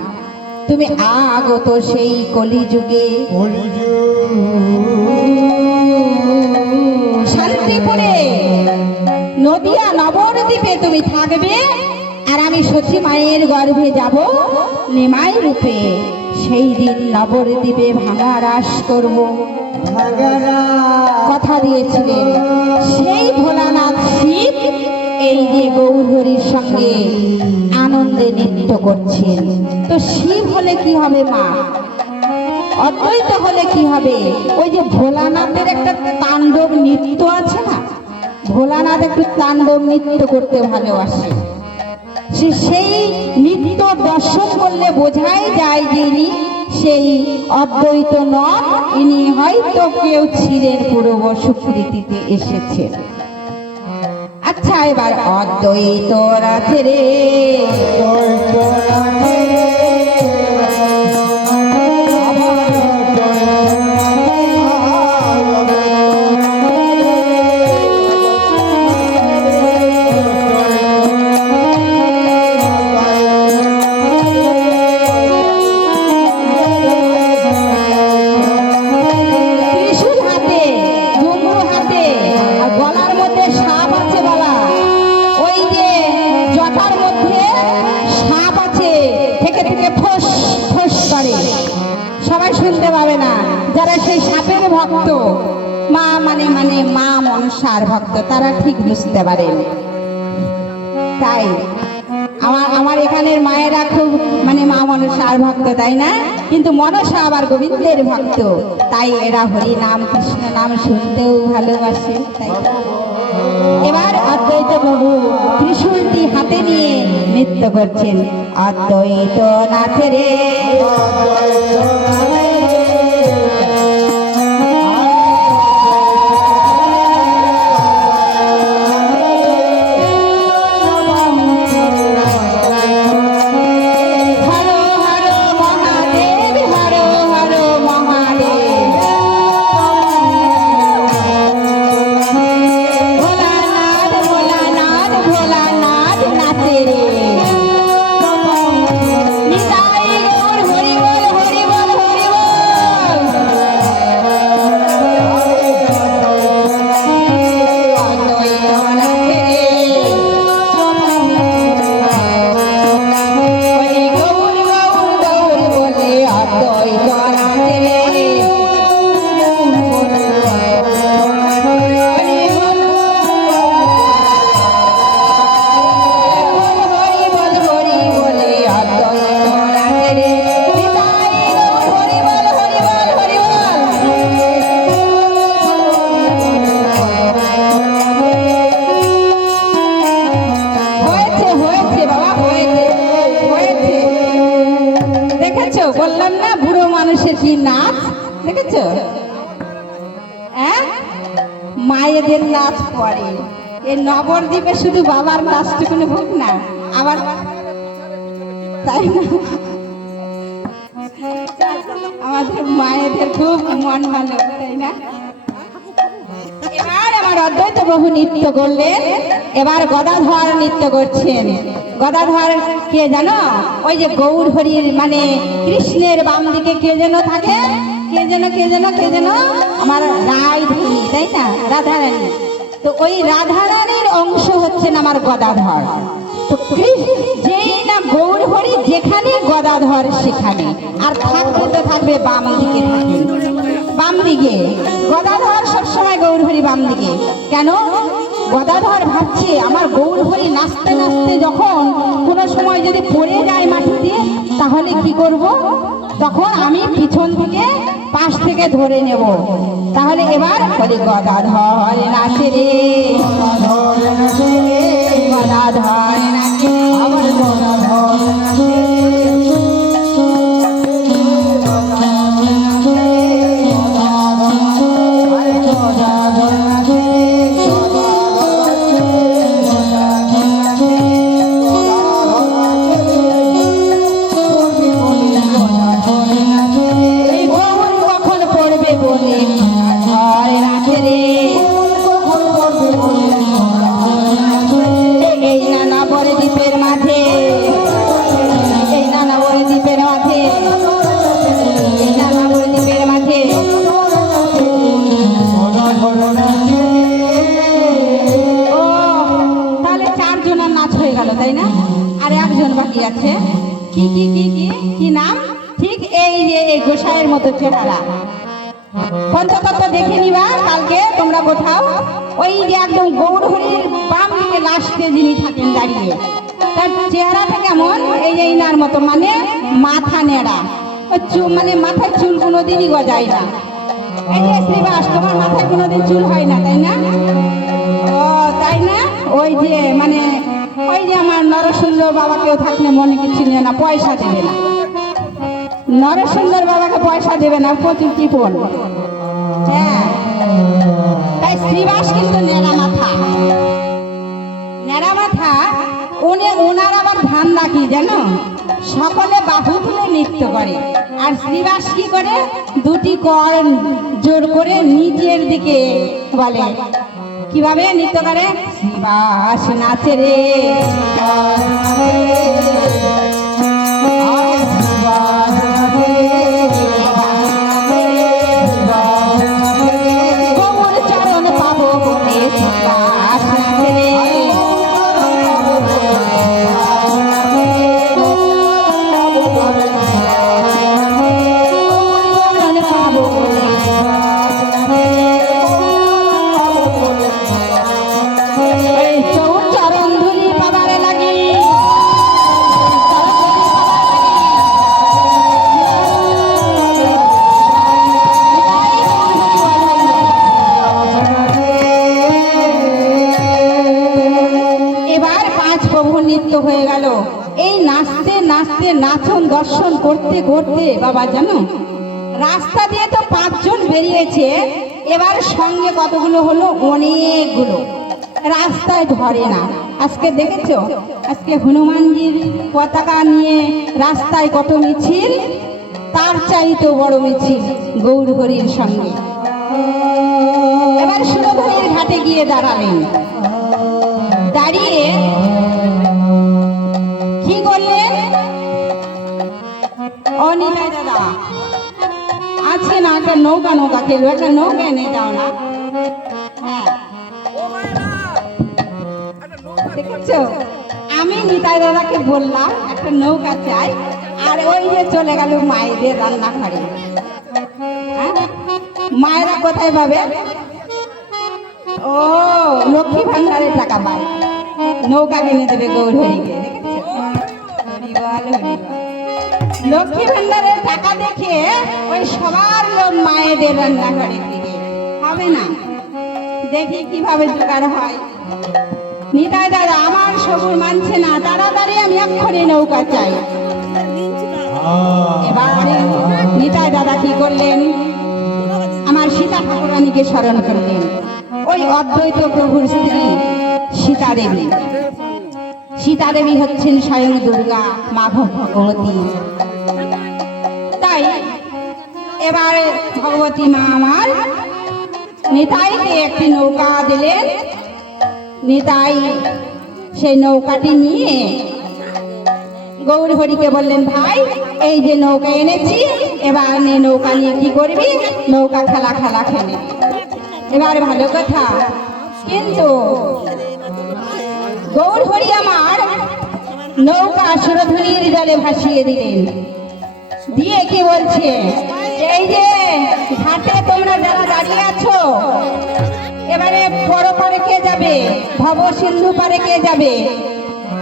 তুমি আগত সেই কলিযুগে শান্তিপুরে নদিয়া নবদ্বীপে তুমি থাকবে, আর আমি সতী মায়ের গর্ভে যাব নিমাই রূপে। সেই দিন নবদ্বীপে ভাঙা রাস করব কথা দিয়েছিলেন সেই ভোলানাথ শিব। এই যে গৌরহরির সঙ্গে আনন্দে নৃত্য করছেন। তো শিব হলে কি হবে মা, অদ্বৈত হলে কি হবে? ওই যে ভোলানাথের একটা তাণ্ডব নৃত্য আছে না, ভোলানাথ একটু তাণ্ডব নৃত্য করতে ভালোবাসে। সেই নৃত্য দর্শন করলে বোঝাই যায় যে ইনি সেই অদ্বৈত নন, ইনি হয়তো কেউ ছিলেন পূর্ব সুকৃতিতে এসেছেন। আচ্ছা, এবার অদ্বৈত রাধে রে, ত্রিশূল হাতে, ডমরু হাতে, আর গলার মধ্যে সাপ আছে বাবা। ওই যে জটার মধ্যে সাপ আছে, থেকে থেকে ফোঁস ফোঁস করে, সবাই শুনতে পাবে না। যারা সেই সাপের ভক্ত, মা মানে মা মনসার ভক্ত, তারা ঠিক বুঝতে পারেন। তাই আমার এখানের মায়েরা খুব মা মনসার ভক্ত, তাই না? কিন্তু মনসা আবার গোবিন্দের ভক্ত, তাই এরা হরি নাম কৃষ্ণ নাম শুনতেও ভালোবাসে। তাই এবার অদ্বৈত প্রভু ত্রিশূলটি হাতে নিয়ে নৃত্য করছেন। অদ্বৈত নাথে রে, বললাম না বুড়ো মানুষের কি নাচ দেখেছো? মায়েদের নাচ পরে এই নবদ্বীপে শুধু বাবার নাচটুকুনি হোক না, আবার তাই না? আমাদের মায়েদের খুব মন ভালো, তাই না? এবার আমার অদ্বৈত প্রভু নৃত্য করলেন, এবার গদাধর নৃত্য করছেন। গদাধর কে জানো? ওই যে গৌর হরির কৃষ্ণের বাম দিকে কে যেন থাকে, কে যেন আমার রায়ধনী, তাই না? রাধারানী। তো ওই রাধারানীর অংশ হচ্ছেন আমার গদাধর। তো যেই না গৌর হরি যেখানে গদাধর সেখানে, আর থাকবে বাম দিকে, বাম দিকে গদাধর সবসময় গৌর হরি বাম দিকে। কেন? গদাধর ভাবছে আমার গৌর হরি নাচতে নাচতে যখন কোনো সময় যদি পড়ে যায় মাটিতে, তাহলে কি করব? তখন আমি পিছন থেকে পাশ থেকে ধরে নেব। তাহলে এবার বলি গদাধর নাচে রে, ধরে নাচে, গদাধর নাচে, আমার গদা ধরে নাচে, এই গৌর কখন পড়বে বলে ধর নাচে রে। এই নানা বড় দ্বীপের মাঝে, এই নানা বড় দ্বীপের মাঝে, এই নানা বড় দ্বীপের মাঝে। ও তাহলে চারজনের নাচ হয়ে গেল তাই না? আর একজন বাকি আছে। কি কি কি কি কি নাম? ঠিক এই যে এই গোসাইয়ের মতো চেহারা। পঞ্চতত্ত্ব দেখে নিবা কালকে তোমরা কোথাও। ওই যে একদম গৌরহরির বাম দিকে লাস্টে যিনি থাকেন দাঁড়িয়ে, তার চেহারাটা কেমন? এই যে ইনার মতো, মানে মাথা নেড়া, মানে মাথায় চুল কোনোদিনই গজায় না। এই যে শ্রীবাস, তোমার মাথায় কোনোদিন চুল হয় না তাই না? ও তাই না? ওই যে মানে ওই যে আমার নরসুন্দর বাবাকেও থাকলে মনে কিছু নেই না, পয়সা দেবে না। নরসুন্দর বাবাকে পয়সা দেবে না, প্রচুর কৃপণ। হ্যাঁ, তাই শ্রীবাস কিন্তু নেড়া মাথা, নেড়া মাথা। ওনার আবার ধান্দা কি জানো? সকলে বাহু তুলে নৃত্য করে, আর শ্রীবাস কি করে? দুটি কর জোর করে নিচের দিকে বলে। কিভাবে নৃত্য করে? শ্রীবাস নাচে রে, গৌর চরণ পাবো বলে শ্রীবাস নাচে রে। চরণ পাবো বলে এই চরণ ধুলি পাবার লাগি, এবার পাঁচ প্রভু নৃত্য হয়ে গেল। এই নাচতে নাচতে নাচন দর্শন করতে করতে বাবা জানো, রাস্তা দিয়ে তো পাঁচজন বেরিয়েছে, এবার সঙ্গে কতগুলো হলো? অনেকগুলো। রাস্তায় ধরে না। আজকে দেখেছো, আজকে হনুমানজির পতাকা নিয়ে রাস্তায় কত মিছিল, তার চাইতেও বড় মিছিল গৌরহরির সঙ্গে। এবার সুরধনির ঘাটে গিয়ে দাঁড়ালেন। দাঁড়িয়ে কি করলেন? অনিতাই দাদা আজকে না একটা নৌকা নৌকা খেলবো, একটা নৌকা এনে দাও না। হ্যাঁ, দেখেছো, আমি নিতাই দাদাকে বললাম একটা নৌকা চাই, আর ওই যে চলে গেল মায়েদের রান্নাঘরে। হ্যাঁ, মায়েরা কোথায় পাবে? ও লক্ষ্মী ভান্ডারের টাকা পায়, নৌকা কিনে দেবে গৌরহরিকে। দেখেছো, হরিবল হরিবল। লক্ষ্মী ভান্ডারের টাকা দেখে ওই সবার লোক মায়েদের রান্নাঘরের দিকে। হবে না, দেখি কিভাবে জোগাড় হয়। নিতাই দাদা আমার সবুর মানছে না, তাড়াতাড়ি আমি এক্ষুনি নৌকা চাই। এবারে নিতাই দাদা কি করলেন? আমার সীতা ঠাকুরানীকে স্মরণ করলেন। ওই অদ্বৈত প্রভুর স্ত্রী সীতা দেবী। সীতা দেবী হচ্ছেন স্বয়ং দুর্গা মা ভগবতী। তাই এবার ভগবতী মা আমার নিতাইকে একটি নৌকা দিলেন। নিতাই সেই নৌকাটি নিয়ে গৌরহরিকে বললেন, ভাই এই যে নৌকা এনেছি, এবার নৌকা নিয়ে কি করবি? নৌকা খেলা খেলা খেলে। এবার ভালো কথা, কিন্তু গৌরহরি আমার নৌকা সুরধুনির জলে ভাসিয়ে দিলেন। দিয়ে কি বলছে? এই যে ঘাটে তোমরা যারা দাঁড়িয়ে আছো, এবারে বড় পারে কে যাবে? ভব সিন্ধু পারে কে যাবে?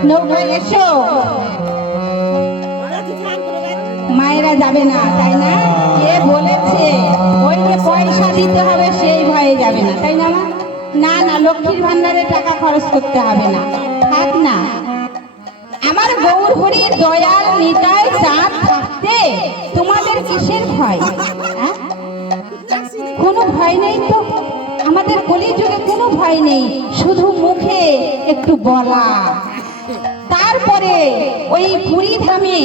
নৌকায় এসো। মায়েরা যাবে না তাই না? এ বলেছে ওই যে পয়সা দিতে হবে সেই ভয়ে যাবে না, তাই না মা? না না, লক্ষ্মীর ভান্ডারে টাকা খরচ করতে হবে না, থাক না। আমার গৌর হরির দয়াল নিতাই চাঁদ থাকতে তোমাদের কিসের ভয়? হ্যাঁ? কোনো ভয় নেই তো, আমাদের কলিযুগে কোনো ভয় নেই, শুধু মুখে একটু বলা। তারপরে ওই পুরী ধামে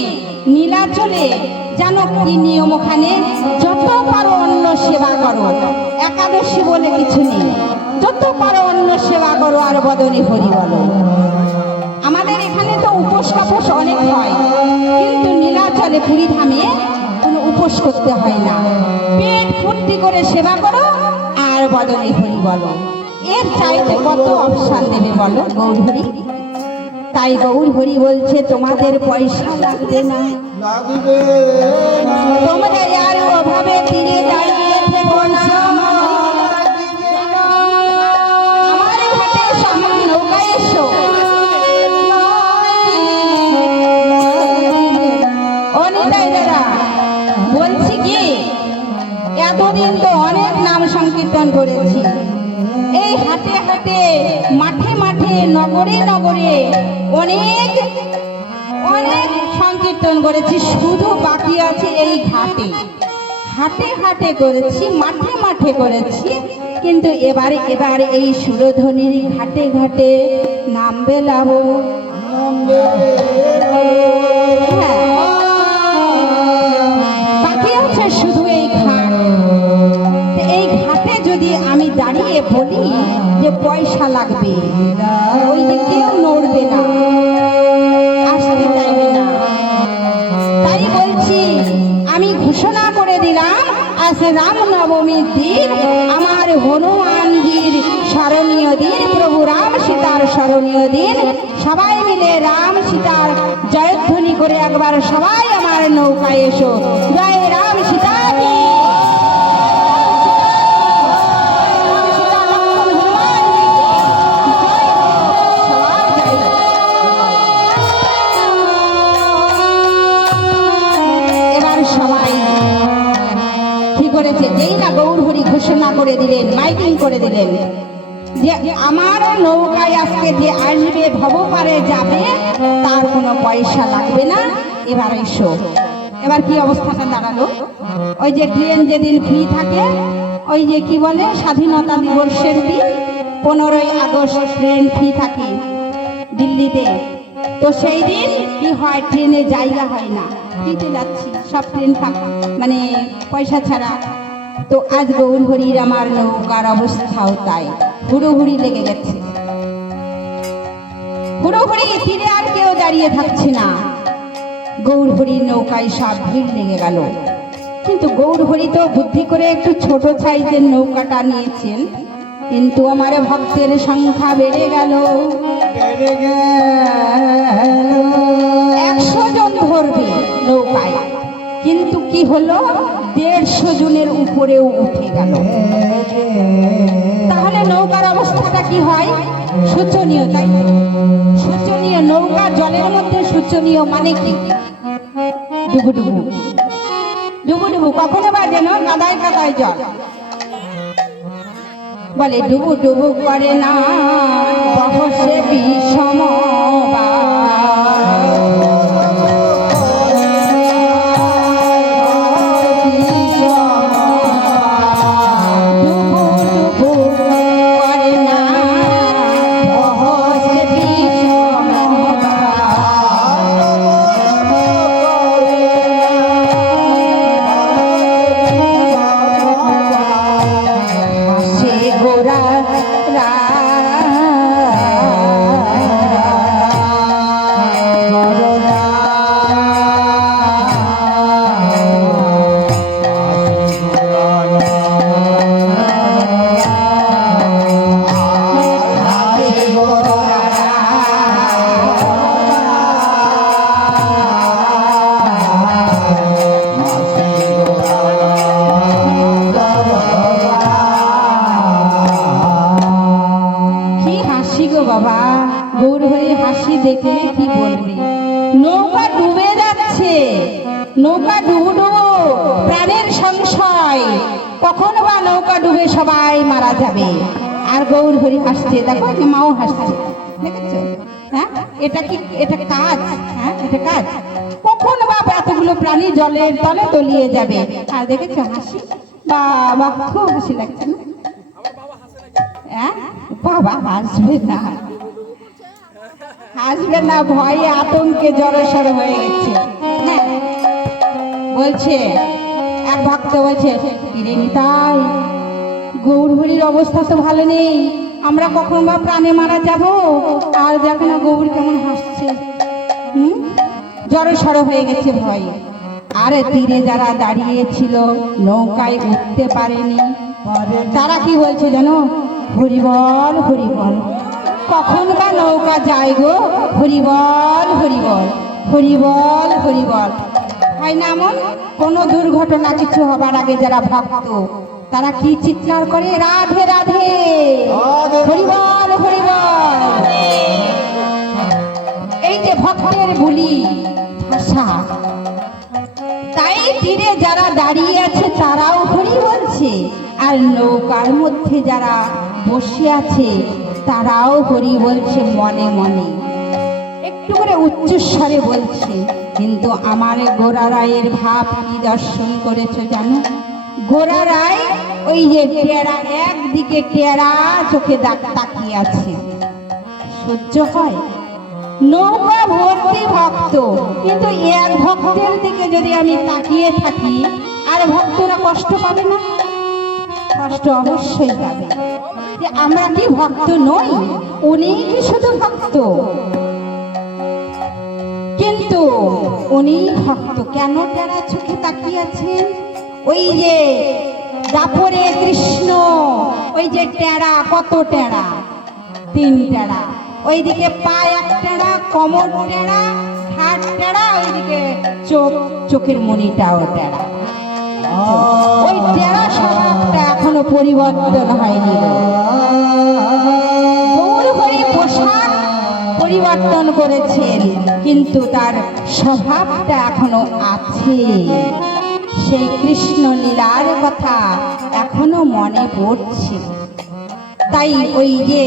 নীলাচলে জানো কি নিয়ম, ওখানে যত পারো অন্য সেবা করো, একাদশী বলে কিছু নেই, যত পারো অন্য সেবা করো আর বদনে হরি বলো। আমাদের এখানে তো উপোস কাপোস অনেক হয়, কিন্তু নীলাচলে পুরী ধামে কোনো উপোস করতে হয় না, পেট ফুর্তি করে সেবা করো আর বদনে হরি বলো। এর চাইতে কত অপশান দেবে বলো গৌর হরি? তাই গৌর হরি বলছে তোমাদের পয়সা লাগবে না, লাগবে না, তোমরা আর অভাবে তীরে দাঁড়িয়ে থেকো না। আমার ঘাটে সামনে নৌকায় এসো। অনিতাই দাদা বলছি কি, এতদিন তো অনেক নাম সংকীর্তন করেছি, এই হাটে হাটে মাঠে মাঠে নগরে নগরে অনেক অনেক সংকীর্তন করেছি, শুধু বাকি আছে এই ঘাটে। হাটে হাটে করেছি, মাঠে মাঠে করেছি, কিন্তু এবার এই সুরধ্বনির ঘাটে ঘাটে নামবে লাভ। হ্যাঁ, বাকি আছে শুধু এই ঘাট। এই ঘাটে যদি আমি দাঁড়িয়ে বলি যে পয়সা লাগবে, ওই যে কেউ নড়বে না, আসতে চাইবে না। তাই বলছি, আমি ঘোষণা করে দিলাম আজ রামনবমীর দিন, আমার হনুমানজির স্মরণীয় দিন, প্রভু রাম সীতার স্মরণীয় দিন। সবাই মিলে রাম সীতার জয়ধ্বনি করে একবার সবাই আমার নৌকায় এসো। জয় রাম সীতা কি, সবাই কি করেছে, যেই না গৌর হরি ঘোষণা করে দিলেন, মাইকিং করে দিলেন যে আমার নৌকায় আজকে যে আসবে ভবপারে যাবে তার কোনো পয়সা লাগবে না, এবার এসো। এবার কি অবস্থাটা দাঁড়ালো, ওই যে ট্রেন যেদিন ফ্রি থাকে, ওই যে কি বলে স্বাধীনতা দিবসের দিন 15ই আগস্ট ট্রেন ফ্রি থাকে দিল্লিতে, তো সেই দিন কি হয়, ট্রেনে জায়গা হয় না, ফ্রিতে যাচ্ছি, সব ট্রেন মানে পয়সা ছাড়া। তো আজ গৌর হরির আমার নৌকার অবস্থাও তাই, হুড়োহুড়ি লেগে গেছে, হুড়োহুড়ি, তীরে আর কেউ দাঁড়িয়ে থাকছে না, গৌর হরির নৌকায় সব ভিড় লেগে গেল। কিন্তু গৌর হরি তো বুদ্ধি করে একটু ছোট সাইজের নৌকাটা নিয়েছেন, কিন্তু আমার ভক্তের সংখ্যা বেড়ে গেল, 100 জন ধরবে নৌকায়, কিন্তু কি হলো 150 জনের উপরেও উঠে গেল। তাহলে নৌকার অবস্থাটা কি হয়, শোচনীয়, তাই না? শোচনীয়, নৌকা জলের মধ্যে শোচনীয় মানে কি, ডুবুডুবু ডুবুডুবু, কখনো বা যেন কাদায় কাদায় জল, বলে ডুবু ডুবু করে না বহসে বিষম বাবা, গৌর হরি হাসি দেখলে কি বলবে, নৌকা ডুবে যাচ্ছে, নৌকা ডুবু ডুবু, প্রাণের সঙ্গে কখন বা নৌকা ডুবে সবাই মারা যাবে। আর গৌর হরি হাসছে, দেখো যে মাও হাসছে, দেখেছো? হ্যাঁ, এটা কাজ, হ্যাঁ এটা কাজ। কখন বা এতগুলো প্রাণী জলের তলে তলিয়ে যাবে। আর দেখেছো হাসি, বাবা খুব হাসি লাগছে না? হ্যাঁ, বাবা হাসবে না, হাসবে না, ভয়ে আতঙ্কে জড়সড় হয়ে গেছে। হ্যাঁ, বলছে এক ভক্ত বলছে, কিরে নিতাই, গৌর হরির অবস্থা তো ভালো নেই, আমরা কখন বা প্রাণে মারা যাব। আর দেখো না গৌর কেমন হাসছে, জড়সড় হয়ে গেছে ভয়ে। আরে তীরে যারা দাঁড়িয়েছিল নৌকায় উঠতে পারেনি, তারা কি বলছে জানো? হরিবল হরিবল, কখন বা নৌকা যায় গো, হরিবল হরিবল, হরিবল হরিবল। হয় না এমন? কোনো দুর্ঘটনা কিছু হবার আগে যারা ভক্ত তারা কি চিৎকার করে? রাধে রাধে, হরিবল হরিবল। এই যে ভক্তের বুলি ভাষা, তাই তীরে যারা দাঁড়িয়ে আছে তারাও হরি বলছে, আর নৌকার মধ্যে যারা বসে আছে তারাও হরি বলছে মনে মনে, একটু করে উচ্চস্বরে বলছে। কিন্তু আমার গোরা রায়ের ভাব কি দর্শন করেছো জানো? গোরা রায় ওই যে টেরা, একদিকে টেরা চোখে তাকিয়ে আছে। সহ্য হয়? নৌকা ভর্তি ভক্ত, কিন্তু এক ভক্তের দিকে যদি আমি তাকিয়ে থাকি, আর ভক্তরা কষ্ট পাবে না? কষ্ট অবশ্যই পাবে। যে আমরা কি ভক্ত নই? উনি কি শুধু ভক্ত? কিন্তু উনি ভক্ত কেন টেরা চোখে তাকিয়ে আছেন? ওই যে দাপরে কৃষ্ণ, ওই যে টেরা, কত টেরা? 3 টেরা। ওইদিকে পা 1 টেরা, কোমর টেরা, হাত টেরা, ওইদিকে চোখের মণিটাও টেরা। ওই টেরা স্বভাবটা এখনো পরিবর্তন হয়নি। গৌর হরি পোশাক পরিবর্তন করেছেন, কিন্তু তার স্বভাবটা এখনো আছে। সেই কৃষ্ণ লীলার কথা এখনো মনে পড়ছে। তাই ওই যে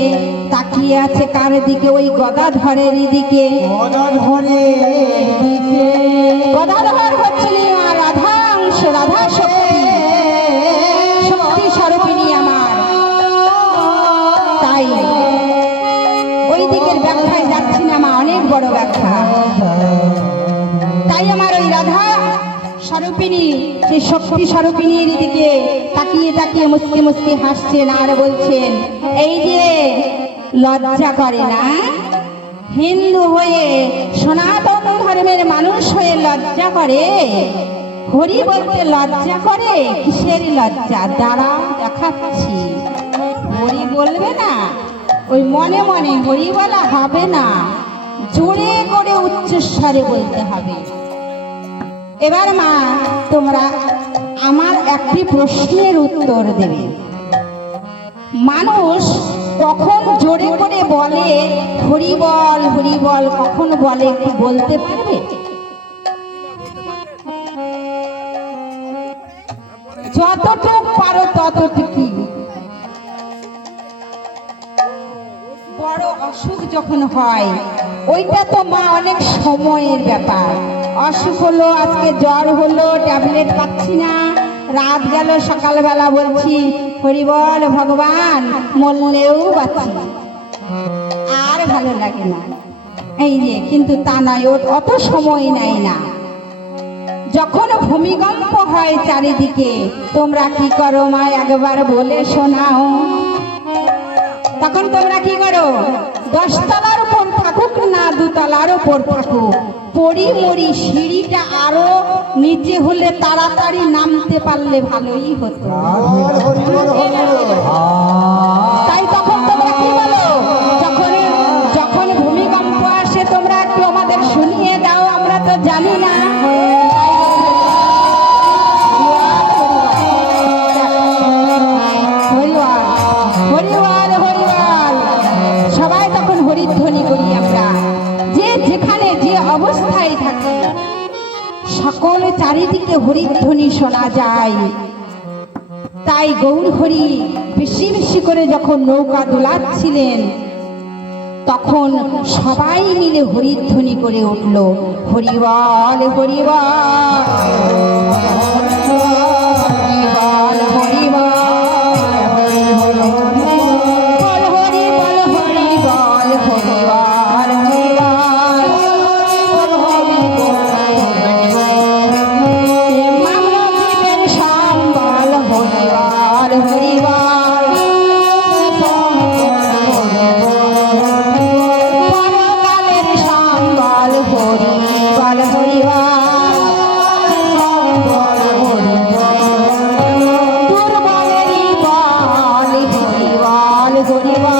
তাকিয়ে আছে কার দিকে? ওই গদাধরের দিকে। গদাধর হচ্ছিলেন আমার রাধা অংশ, রাধা শক্তি, শক্তি স্বরূপিণী আমার। তাই ওই দিকের ব্যাখ্যায় যাচ্ছি না, আমার অনেক বড় ব্যাখ্যা। তাই আমার ওই রাধা স্বরূপিণী, সেই শক্তি স্বরূপিণীর দিকে তাকিয়ে তাকিয়ে মুসকে মুসকে হাসছেন আর বলছেন, এই যে লজ্জা করে না? হিন্দু হয়ে, সনাতন ধর্মের মানুষ হয়ে লজ্জা করে? হরি বলতে লজ্জা করে? কিসের লজ্জা? দাঁড়াও দেখাচ্ছি। হরি বলবে না, ওই মনে মনে হরি বলা হবে না, জোরে করে উচ্চস্বরে বলতে হবে। এবার মা, তোমরা আমার একটি প্রশ্নের উত্তর দেবে। মানুষ কখন জোরে করে বলে হরিবল হরিবল, কখন বলে একটু বলতে পারবে? যতটুকু পারো ততটুকু। বড় অসুখ যখন হয়, ওইটা তো মা অনেক সময়ের ব্যাপার। অসুখ হলো, আজকে জ্বর হলো, ট্যাবলেট পাচ্ছি না, রাত গেল, সকালবেলা বলছি হরিবল ভগবান, মরলেও বাঁচি, আর ভালো লাগে না। এই যে, কিন্তু তা নয়, অত সময় নাই না। যখন ভূমিকম্প হয় চারিদিকে, তোমরা কি করো মা? একবার বলে শোনাও। তখন তোমরা কি করো? 10 তলার উপর থাকুক না 2 তলার উপর থাকুক, পড়ি মরি, সিঁড়িটা আরো নিচে হলে তাড়াতাড়ি নামতে পারলে ভালোই হতো। তাই তখন তোমরা কি বলো? যখন ভূমিকম্প আসে, তোমরা একটু আমাদের শুনিয়ে দাও, আমরা তো জানি না। সবাই তখন হরিধ্বনি করি আমরা, যে যেখানে যে অবস্থায় থাকি, সকল চারিদিকে হরিধ্বনি শোনা যায়। তাই গৌর হরি বেশি বেশি করে যখন নৌকা দোলাচ্ছিলেন তখন সবাই মিলে হরিধ্বনি করে উঠল, হরিবল হরিবল হরিবল হরিবল বল হরি বল হরি বল হরিবল হরিবল মামলা দ্বীপের সম্বল হরিবল হরিবল পরকালের সম্বল হরিবল দুর্বলেরই বল হরিবল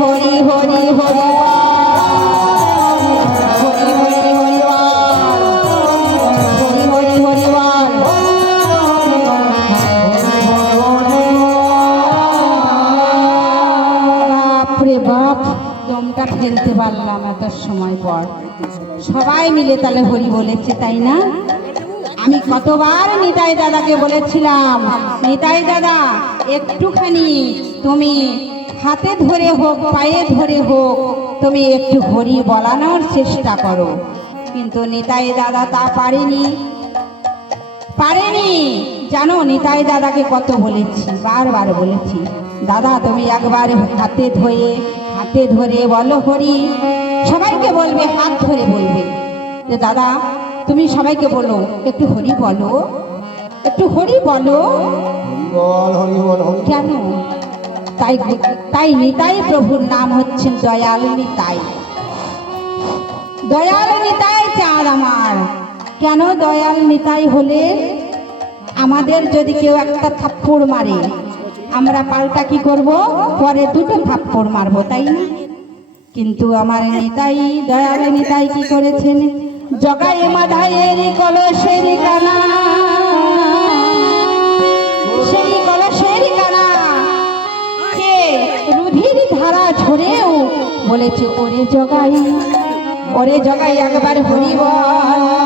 হরি হরি হরি হরি হরি হরি হরি বাপরে বাপ, দমটা ফেলতে পারলাম এত সময় পর। সবাই মিলে তাহলে হরি বলেছে, তাই না? আমি কতবার নিতাই দাদাকে বলেছিলাম, নিতাই দাদা একটুখানি তুমি হাতে ধরে হোক পায়ে ধরে হোক তুমি একটু হরি বলানোর চেষ্টা করো, কিন্তু নিতাই দাদা তা পারেনি। জানো নিতাই দাদাকে কত বলেছি, বারবার বলেছি, দাদা তুমি একবার হাতে ধরে বলো হরি। সবাইকে বলবে, হাত ধরে বলবে যে দাদা তুমি সবাইকে বলো একটু হরি বলো, একটু হরি বলো। হরিবল হরিবল হরি কেন? তাই নিতাই প্রভুর নাম হচ্ছেন দয়াল নিতাই। দয়াল নিতাই চাঁদ আমার। কেন দয়াল নিতাই হলে? আমাদের যদি কেউ একটা থাপ্পড় মারে আমরা পাল্টা কি করব? পরে দুটো থাপ্পড় মারবো, তাই না? কিন্তু আমার নিতাই, দয়াল নিতাই কি করেছেন? জগাই মাধায়ের কলসের কানা, সেই কলসের কানা কে রুধির ধারা ঝরেও বলেছে ওরে জগাই একবার হরি বল।